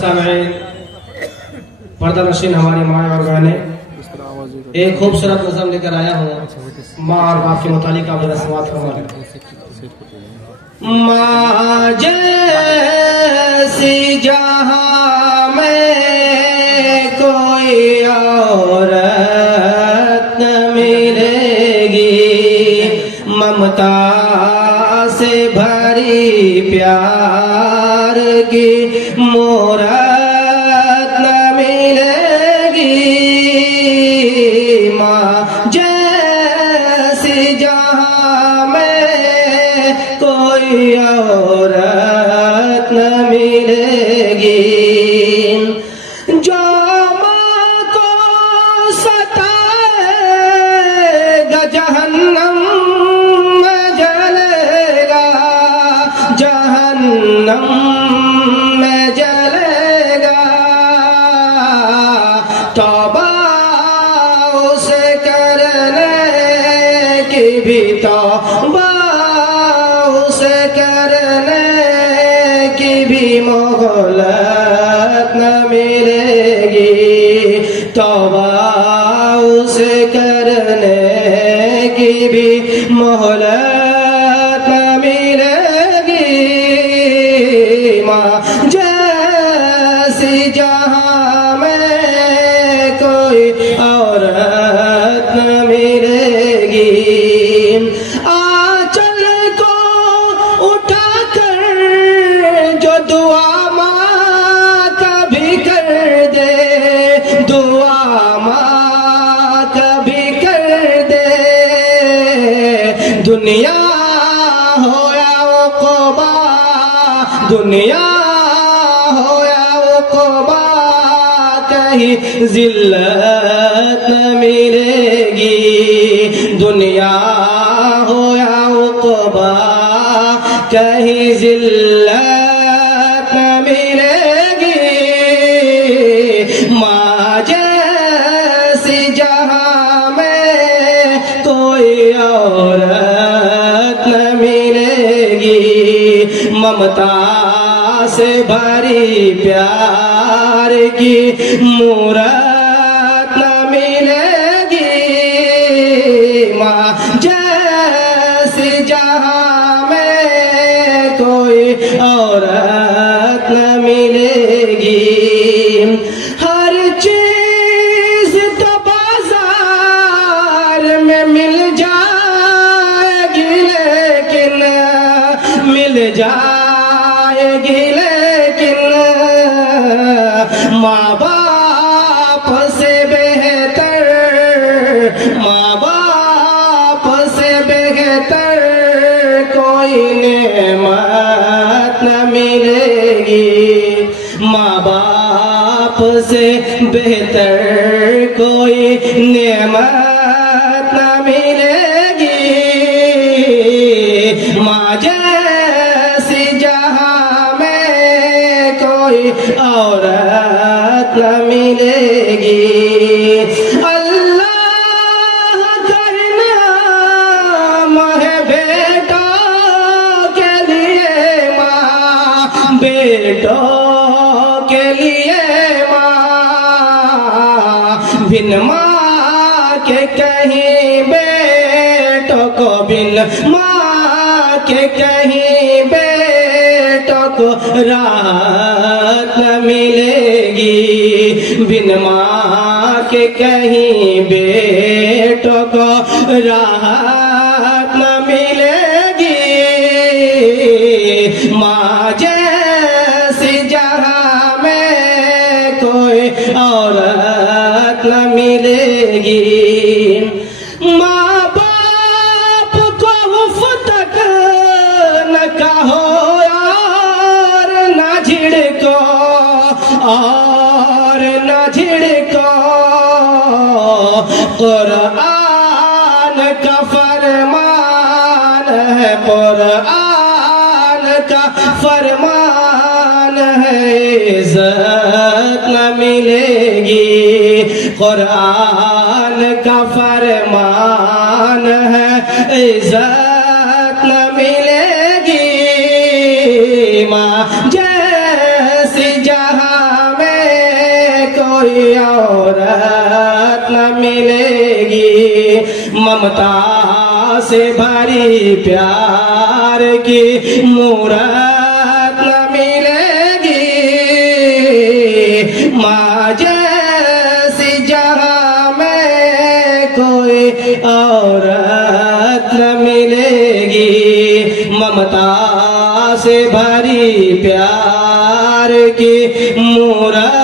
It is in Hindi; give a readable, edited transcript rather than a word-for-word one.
सामईन, पर्दा नशीन हमारी माँ और बहने, एक खूबसूरत नज़म लेकर आया हूँ माँ और बाप के मुतालिक। आप मेरा समात फरमाएं। माँ जैसी जहाँ में कोई औरत न मिलेगी, ममता से भरी प्यार की मूरत न मिलेगी। माँ जैसी जहाँ में कोई औरत न मिलेगी। जो माँ को सताएगा जहन्नम में जलेगा, जहन्नम में जलेगा। तौबा उसे करने की भी तौबा उसे करने की भी मोहलत न मिलेगी। तौबा उसे करने की भी मोहलत न मिलेगी। माँ जैसी जहाँ में कोई औरत न मिलेगी। आंचल को उठाकर जो दुआ माँ कभी कर दे, दुआ माँ कभी कर दे। दुनिया हो या उक़बा, दुनिया हो या उक़बा, कहीं ज़िल्लत न मिलेगी। दुनिया हो या उक़बा, कहीं ज़िल्लत न मिलेगी। माँ जैसी जहाँ में कोई औरत न मिलेगी, ममता से भरी प्यार की मूरत न मिलेगी। माँ जैसी जहाँ में कोई औरत न मिलेगी। हर चीज तो बाजार में मिल जाएगी, लेकिन मिल जाएगी, लेकिन माँ बाप से बेहतर, माँ बाप से बेहतर कोई नेमत न मिलेगी। माँ बाप से बेहतर कोई नेमत न मिलेगी। माँ जैसी जहाँ में कोई औरत न मिलेगी। अल्लाह का इनाम है बेटों के लिए माँ, बेटों के लिए माँ। बिन माँ के कहीं बेटों को, बिन माँ के कहीं बेटों को राहत न मिलेगी। बिन माँ के कहीं बेटों को राहत न मिलेगी। माँ जैसी जहाँ में कोई औरत न मिलेगी। माँ बाप को उफ तक न कहो और न झिड़को, और न झिड़को। कुरान का फरमान है, कुरान का फरमान है, इज्जत न मिलेगी। कुरान का फरमान है, इज्जत न मिलेगी। माँ जैसी जहाँ कोई औरत न मिलेगी, ममता से भरी प्यार की मूरत न मिलेगी। माँ जैसी जहाँ में कोई औरत न मिलेगी, ममता से भरी प्यार की मूरत